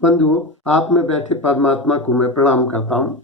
बंधुओं, आप में बैठे परमात्मा को मैं प्रणाम करता हूँ।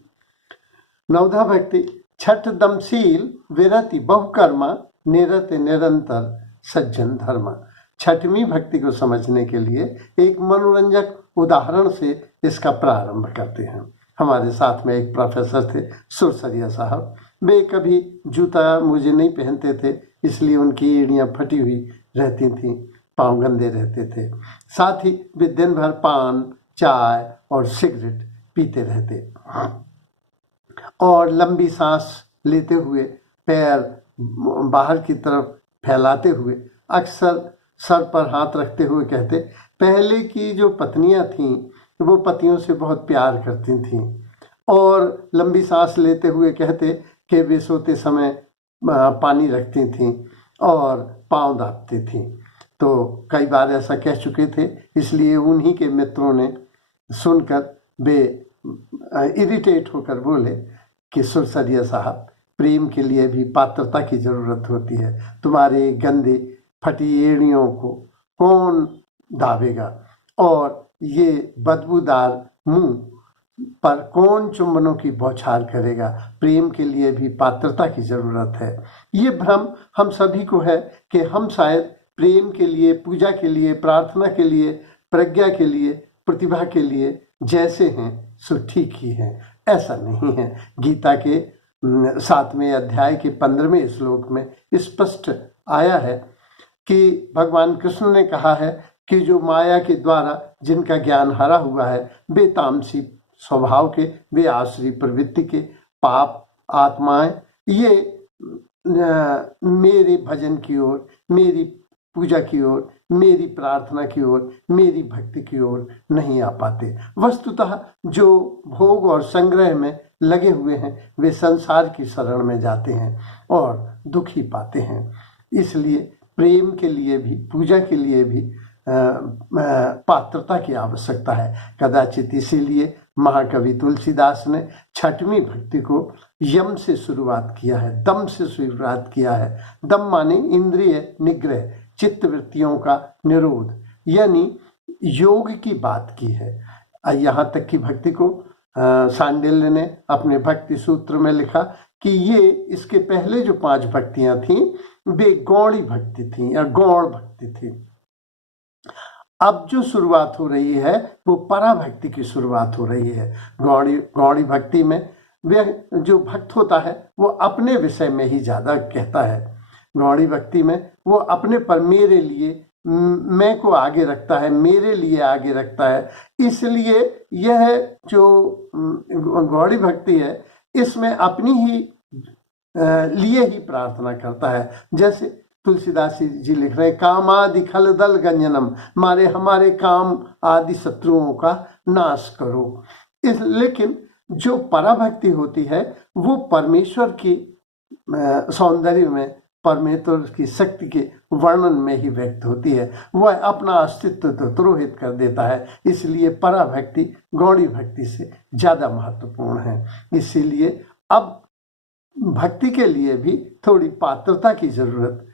नवधा भक्ति छठ दमशील विरति बहुकर्मा निरत निरंतर सज्जन धर्मा। छठवीं भक्ति को समझने के लिए एक मनोरंजक उदाहरण से इसका प्रारंभ करते हैं। हमारे साथ में एक प्रोफेसर थे, सुरसरिया साहब। वे कभी जूता मोजे नहीं पहनते थे, इसलिए उनकी एड़ियाँ फटी हुई रहती थीं, पाँव गंदे रहते थे। साथ ही वे दिन भर पान, चाय और सिगरेट पीते रहते और लंबी सांस लेते हुए पैर बाहर की तरफ फैलाते हुए अक्सर सर पर हाथ रखते हुए कहते, पहले की जो पत्नियां थीं वो पतियों से बहुत प्यार करती थीं। और लंबी सांस लेते हुए कहते कि वे सोते समय पानी रखती थीं और पाँव दाबती थीं। तो कई बार ऐसा कह चुके थे, इसलिए उन्हीं के मित्रों ने सुनकर वे इरिटेट होकर बोले कि सुरसरिया साहब, प्रेम के लिए भी पात्रता की जरूरत होती है। तुम्हारे गंदे फटी एड़ियों को कौन दाबेगा और ये बदबूदार मुंह पर कौन चुंबनों की बौछार करेगा। प्रेम के लिए भी पात्रता की जरूरत है। ये भ्रम हम सभी को है कि हम शायद प्रेम के लिए, पूजा के लिए, प्रार्थना के लिए, प्रज्ञा के लिए, प्रतिभा के लिए जैसे हैं सो ठीक ही हैं। ऐसा नहीं है। गीता के 7वें अध्याय के 15वें श्लोक में स्पष्ट आया है कि भगवान कृष्ण ने कहा है कि जो माया के द्वारा जिनका ज्ञान हरा हुआ है, वे तामसी स्वभाव के, वे आश्री प्रवृत्ति के पाप आत्माएं, ये मेरे भजन की ओर, मेरी पूजा की ओर, मेरी प्रार्थना की ओर, मेरी भक्ति की ओर नहीं आ पाते। वस्तुतः जो भोग और संग्रह में लगे हुए हैं वे संसार की शरण में जाते हैं और दुखी पाते हैं। इसलिए प्रेम के लिए भी, पूजा के लिए भी पात्रता की आवश्यकता है। कदाचित इसीलिए महाकवि तुलसीदास ने छठवीं भक्ति को यम से शुरुआत किया है, दम से शुरुआत किया है। दम माने इंद्रिय निग्रह, चित्त वृत्तियों का निरोध, यानी योग की बात की है। यहाँ तक कि भक्ति को सांडिल्य ने अपने भक्ति सूत्र में लिखा कि ये इसके पहले जो 5 भक्तियां थीं वे गौड़ी भक्ति थीं या गौड़ भक्ति थी। अब जो शुरुआत हो रही है वो पराभक्ति की शुरुआत हो रही है। गौड़ी भक्ति में वे जो भक्त होता है वो अपने विषय में ही ज्यादा कहता है। गौड़ी भक्ति में वो अपने पर, मेरे लिए, मैं को आगे रखता है, मेरे लिए आगे रखता है। इसलिए यह जो गौड़ी भक्ति है इसमें अपनी ही लिए ही प्रार्थना करता है। जैसे तुलसीदास जी लिख रहे हैं, कामादि खल दल गंजनम, मारे हमारे काम आदि शत्रुओं का नाश करो। लेकिन जो पराभक्ति होती है वो परमेश्वर की सौंदर्य में, परमेश्वर की शक्ति के वर्णन में ही व्यक्त होती है। वह अपना अस्तित्व तो तुरोहित कर देता है। इसलिए पराभक्ति गौड़ी भक्ति से ज्यादा महत्वपूर्ण है। इसीलिए अब भक्ति के लिए भी थोड़ी पात्रता की जरूरत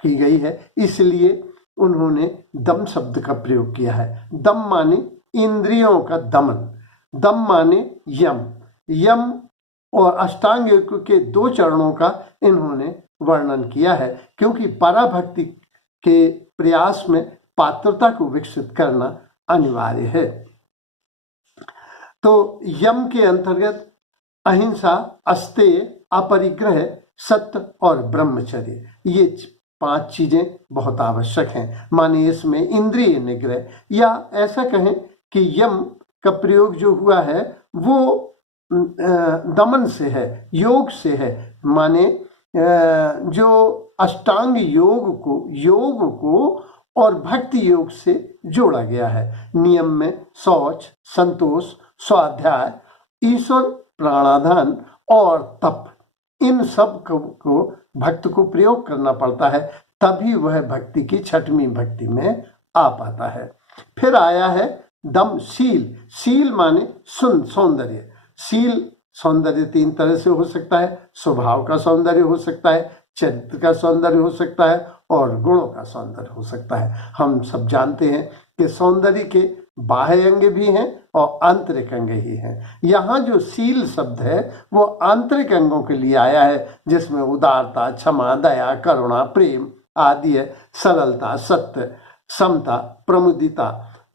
की गई है। इसलिए उन्होंने दम शब्द का प्रयोग किया है। दम माने इंद्रियों का दमन, दम माने यम। यम और अष्टांग योग के 2 चरणों का इन्होंने वर्णन किया है, क्योंकि पराभक्ति के प्रयास में पात्रता को विकसित करना अनिवार्य है। तो यम के अंतर्गत अहिंसा, अस्तेय, अपरिग्रह, सत्य और ब्रह्मचर्य, ये 5 चीजें बहुत आवश्यक हैं। माने इसमें इंद्रिय निग्रह, या ऐसा कहें कि यम का प्रयोग जो हुआ है वो दमन से है, योग से है। माने जो अष्टांग योग को और भक्ति योग से जोड़ा गया है। नियम में शौच, संतोष, स्वाध्याय, ईश्वर प्राणाधान और तप, इन सब को भक्त को प्रयोग करना पड़ता है, तभी वह भक्ति की 6वीं भक्ति में आ पाता है। फिर आया है दम शील। शील माने सौंदर्य। शील सौंदर्य 3 तरह से हो सकता है। स्वभाव का सौंदर्य हो सकता है, चरित्र का सौंदर्य हो सकता है और गुणों का सौंदर्य हो सकता है। हम सब जानते हैं कि सौंदर्य के बाह्य अंग भी हैं और आंतरिक अंग ही हैं। यहाँ जो शील शब्द है वो आंतरिक अंगों के लिए आया है, जिसमें उदारता, क्षमा, दया, करुणा, प्रेम आदि है, सरलता, सत्य, समता, प्रमुदिता,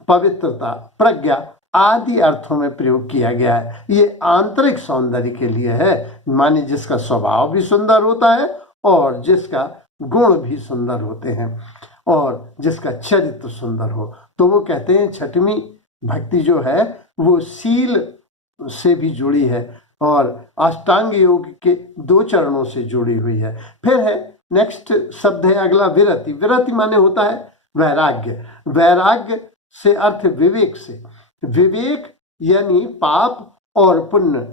पवित्रता, प्रज्ञा आदि अर्थों में प्रयोग किया गया है। ये आंतरिक सौंदर्य के लिए है, माने जिसका स्वभाव भी सुंदर होता है और जिसका गुण भी सुंदर होते हैं और जिसका चरित्र सुंदर हो। तो वो कहते हैं छठवीं भक्ति जो है वो शील से भी जुड़ी है और अष्टांग योग के 2 चरणों से जुड़ी हुई है। फिर है नेक्स्ट शब्द है अगला विरति। विरति माने होता है वैराग्य। वैराग्य से अर्थ विवेक से। विवेक यानी पाप और पुण्य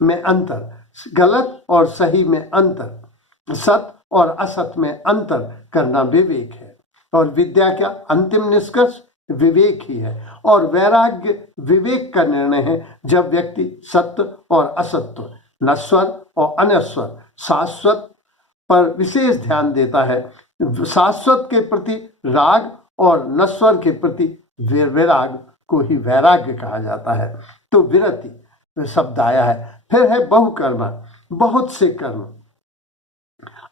में अंतर, गलत और सही में अंतर, सत और असत में अंतर करना विवेक है। और विद्या का अंतिम निष्कर्ष विवेक ही है। और वैराग्य विवेक का निर्णय है जब व्यक्ति सत्य और असत्य, नश्वर और अनश्वर, शाश्वत पर विशेष ध्यान देता है। शाश्वत के प्रति राग और नश्वर के प्रति विराग को ही वैराग्य कहा जाता है। तो विरति शब्द आया है। फिर है बहुकर्मा, बहुत से कर्म।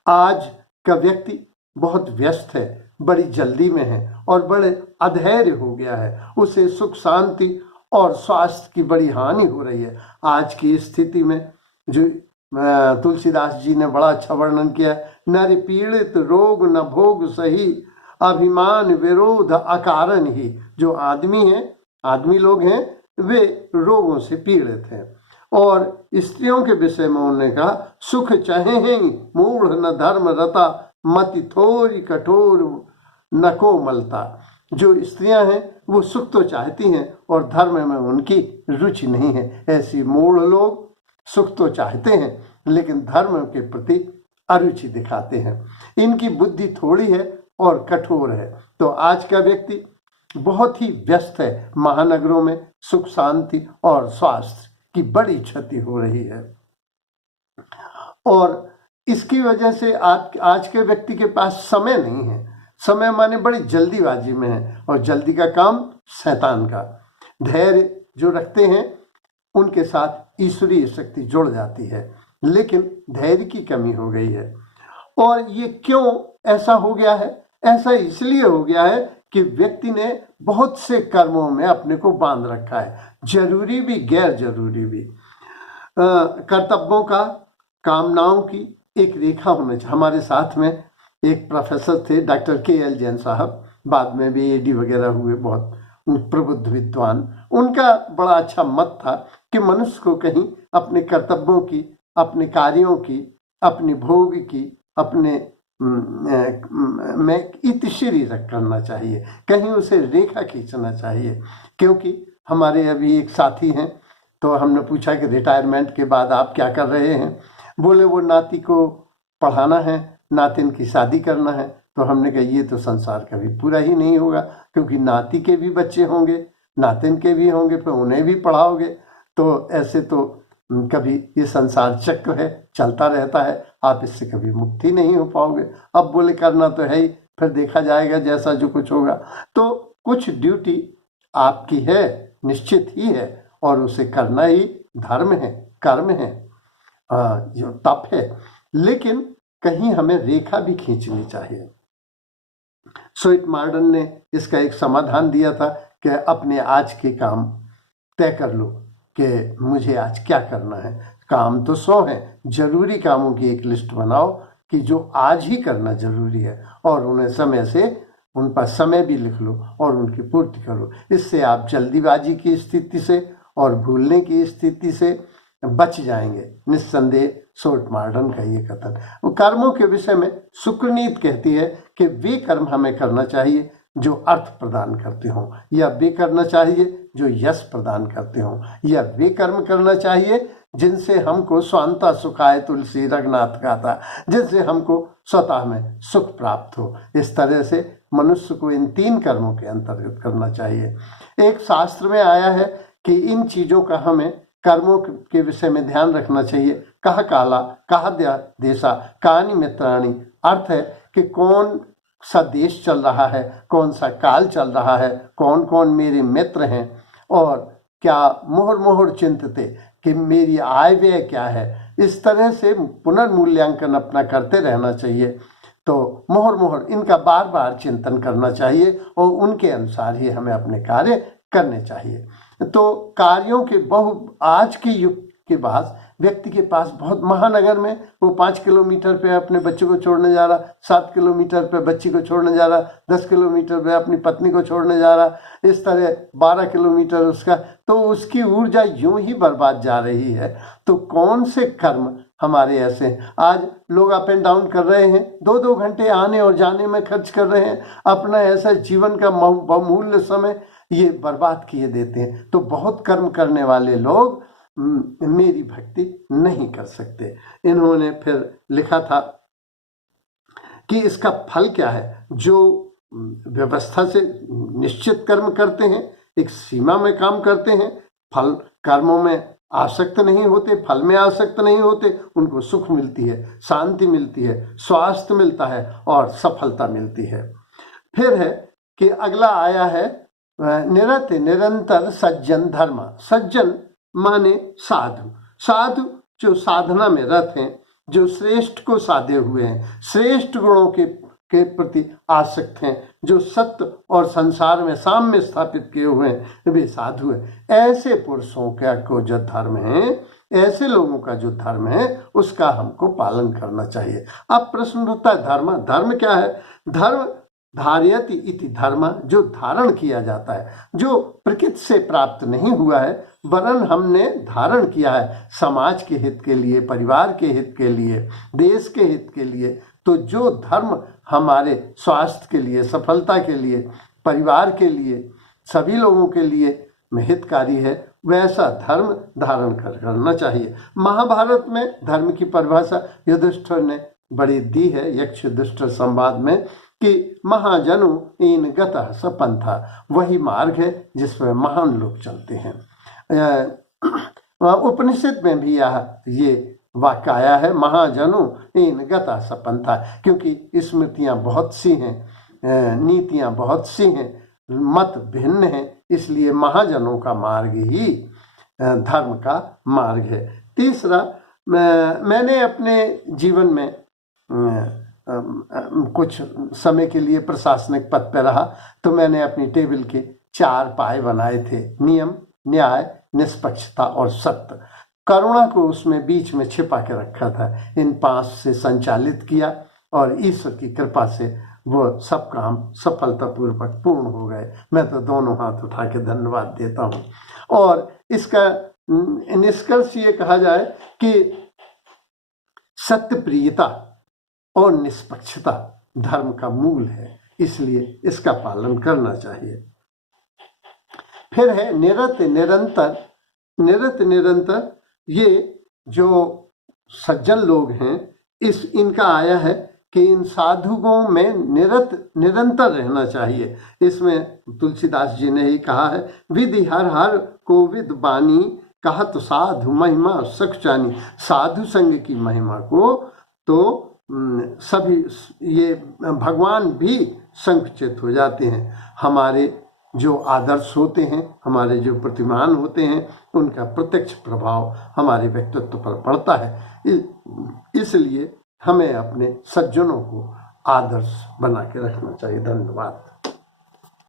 आज का व्यक्ति बहुत व्यस्त है, बड़ी जल्दी में है और बड़े अधैर्य हो गया है। उसे सुख शांति और स्वास्थ्य की बड़ी हानि हो रही है। आज की स्थिति में जो तुलसीदास जी ने बड़ा अच्छा वर्णन किया है, नर पीड़ित रोग न भोग सही, अभिमान विरोध अकारण ही। जो आदमी हैं, आदमी लोग हैं, वे रोगों से पीड़ित हैं। और स्त्रियों के विषय में उन्होंने कहा, सुख चाहे हैं मूढ़ न धर्म रता, मति थोड़ी कठोर न कोमलता। जो स्त्रियां हैं वो सुख तो चाहती हैं और धर्म में उनकी रुचि नहीं है। ऐसी मूढ़ लोग सुख तो चाहते हैं लेकिन धर्म के प्रति अरुचि दिखाते हैं। इनकी बुद्धि थोड़ी है और कठोर है। तो आज का व्यक्ति बहुत ही व्यस्त है। महानगरों में सुख शांति और स्वास्थ्य की बड़ी क्षति हो रही है और इसकी वजह से आज के व्यक्ति के पास समय नहीं है। समय माने बड़ी जल्दीबाजी में है और जल्दी का काम शैतान का। धैर्य जो रखते हैं उनके साथ ईश्वरीय शक्ति जुड़ जाती है, लेकिन धैर्य की कमी हो गई है। और ये क्यों ऐसा हो गया है? ऐसा इसलिए हो गया है कि व्यक्ति ने बहुत से कर्मों में अपने को बांध रखा है, जरूरी भी गैर जरूरी भी। कर्तव्यों का, कामनाओं की एक रेखा होना चाहिए। हमारे साथ में एक प्रोफेसर थे डॉक्टर KL जैन साहब, बाद में भी AD वगैरह हुए, बहुत प्रबुद्ध विद्वान। उनका बड़ा अच्छा मत था कि मनुष्य को कहीं अपने कर्तव्यों की, अपने कार्यों की, अपनी भोग की, अपने में इतिश्री करना चाहिए, कहीं उसे रेखा खींचना चाहिए। क्योंकि हमारे अभी एक साथी हैं, तो हमने पूछा कि रिटायरमेंट के बाद आप क्या कर रहे हैं? बोले वो नाती को पढ़ाना है, नातिन की शादी करना है। तो हमने कहा ये तो संसार कभी पूरा ही नहीं होगा, क्योंकि नाती के भी बच्चे होंगे, नातिन के भी होंगे, फिर उन्हें भी पढ़ाओगे। तो ऐसे तो कभी ये संसार चक्र है, चलता रहता है, आप इससे कभी मुक्ति नहीं हो पाओगे। अब बोले करना तो है ही, फिर देखा जाएगा जैसा जो कुछ होगा। तो कुछ ड्यूटी आपकी है, निश्चित ही है, और उसे करना ही धर्म है, कर्म है, जो तप है। लेकिन कहीं हमें रेखा भी खींचनी चाहिए। स्वीट मार्डन ने इसका एक समाधान दिया था कि अपने आज के काम तय कर लो कि मुझे आज क्या करना है। काम तो 100 हैं, जरूरी कामों की एक लिस्ट बनाओ कि जो आज ही करना जरूरी है, और उन्हें समय से, उन पर समय भी लिख लो और उनकी पूर्ति करो। इससे आप जल्दीबाजी की स्थिति से और भूलने की स्थिति से बच जाएंगे, निस्संदेह। स्वीट मार्डन का ये कथन। वो कर्मों के विषय में शुक्रनीत कहती है कि वे कर्म हमें करना चाहिए जो अर्थ प्रदान करते हों, या वे करना चाहिए जो यश प्रदान करते हों, या वे कर्म करना चाहिए जिनसे हमको स्वांता सुखाए, तुलसी रघुनाथ गाथा, जिनसे हमको स्वतः में सुख प्राप्त हो। इस तरह से मनुष्य को इन 3 कर्मों के अंतर्गत करना चाहिए। एक शास्त्र में आया है कि इन चीजों का हमें कर्मों के विषय में ध्यान रखना चाहिए। कहा काला, कहा देशा, कहानी मित्राणी। अर्थ है कि कौन सा देश चल रहा है, कौन सा काल चल रहा है, कौन कौन मेरे मित्र हैं, और क्या मोहर मोहर चिंतते कि मेरी आय व्यय क्या है। इस तरह से पुनर्मूल्यांकन अपना करते रहना चाहिए। तो मोहर मोहर इनका बार बार चिंतन करना चाहिए और उनके अनुसार ही हमें अपने कार्य करने चाहिए। तो कार्यों के आज के युग के बाद व्यक्ति के पास बहुत, महानगर में वो 5 किलोमीटर पे अपने बच्चे को छोड़ने जा रहा, 7 किलोमीटर पे बच्ची को छोड़ने जा रहा, 10 किलोमीटर पे अपनी पत्नी को छोड़ने जा रहा, इस तरह 12 किलोमीटर उसका, तो उसकी ऊर्जा यूं ही बर्बाद जा रही है। तो कौन से कर्म हमारे ऐसे हैं? आज लोग अप एंड डाउन कर रहे हैं, 2-2 घंटे आने और जाने में खर्च कर रहे हैं, अपना ऐसा जीवन का बहुमूल्य समय ये बर्बाद किए देते हैं। तो बहुत कर्म करने वाले लोग मेरी भक्ति नहीं कर सकते। इन्होंने फिर लिखा था कि इसका फल क्या है। जो व्यवस्था से निश्चित कर्म करते हैं, एक सीमा में काम करते हैं, फल कर्मों में आसक्त नहीं होते, फल में आसक्त नहीं होते, उनको सुख मिलती है, शांति मिलती है, स्वास्थ्य मिलता है और सफलता मिलती है। फिर है कि अगला आया है निरत निरंतर सज्जन धर्म। सज्जन माने साधु, साधु जो साधना में रत हैं, जो श्रेष्ठ को साधे हुए हैं, श्रेष्ठ गुणों के प्रति आसक्त हैं, जो सत्य और संसार में साम्य स्थापित किए हुए हैं, वे साधु हैं। ऐसे पुरुषों का को जो धर्म है, ऐसे लोगों का जो धर्म है, उसका हमको पालन करना चाहिए। अब प्रश्न उठता है धर्म, धर्म क्या है? धर्म धार्यति इति धर्म, जो धारण किया जाता है, जो प्रकृति से प्राप्त नहीं हुआ है वरन हमने धारण किया है समाज के हित के लिए, परिवार के हित के लिए, देश के हित के लिए। तो जो धर्म हमारे स्वास्थ्य के लिए, सफलता के लिए, परिवार के लिए, सभी लोगों के लिए हितकारी है, वैसा धर्म धारण करना चाहिए। महाभारत में धर्म की परिभाषा युधिष्ठिर ने बड़ी दी है यक्ष युधिष्ठिर संवाद में कि महाजनु इन गतः स पंथा, वही मार्ग है जिसमें महान लोग चलते हैं। उपनिषद में भी ये वाक्य आया है, महाजनु इन गतः स पंथा, क्योंकि स्मृतियां बहुत सी हैं, नीतियां बहुत सी हैं, मत भिन्न हैं, इसलिए महाजनों का मार्ग ही धर्म का मार्ग है। तीसरा, मैंने अपने जीवन में कुछ समय के लिए प्रशासनिक पद पर रहा, तो मैंने अपनी टेबल के 4 पाए बनाए थे, नियम, न्याय, निष्पक्षता और सत्य। करुणा को उसमें बीच में छिपा के रखा था। इन 5 से संचालित किया और ईश्वर की कृपा से वो सब काम सफलतापूर्वक पूर्ण हो गए। मैं तो दोनों हाथ उठा के धन्यवाद देता हूँ। और इसका निष्कर्ष ये कहा जाए कि सत्य प्रियता और निष्पक्षता धर्म का मूल है, इसलिए इसका पालन करना चाहिए। फिर है निरत निरंतर। निरत निरंतर, ये जो सज्जन लोग हैं, इनका आया है कि इन साधुओं में निरंतर रहना चाहिए। इसमें तुलसीदास जी ने ही कहा है, विधि हर हर कोविद बानी, कहत साधु महिमा सखचानी। साधु संग की महिमा को तो सभी ये भगवान भी संकुचित हो जाते हैं। हमारे जो आदर्श होते हैं, हमारे जो प्रतिमान होते हैं, उनका प्रत्यक्ष प्रभाव हमारे व्यक्तित्व पर पड़ता है। इसलिए हमें अपने सज्जनों को आदर्श बना के रखना चाहिए। धन्यवाद।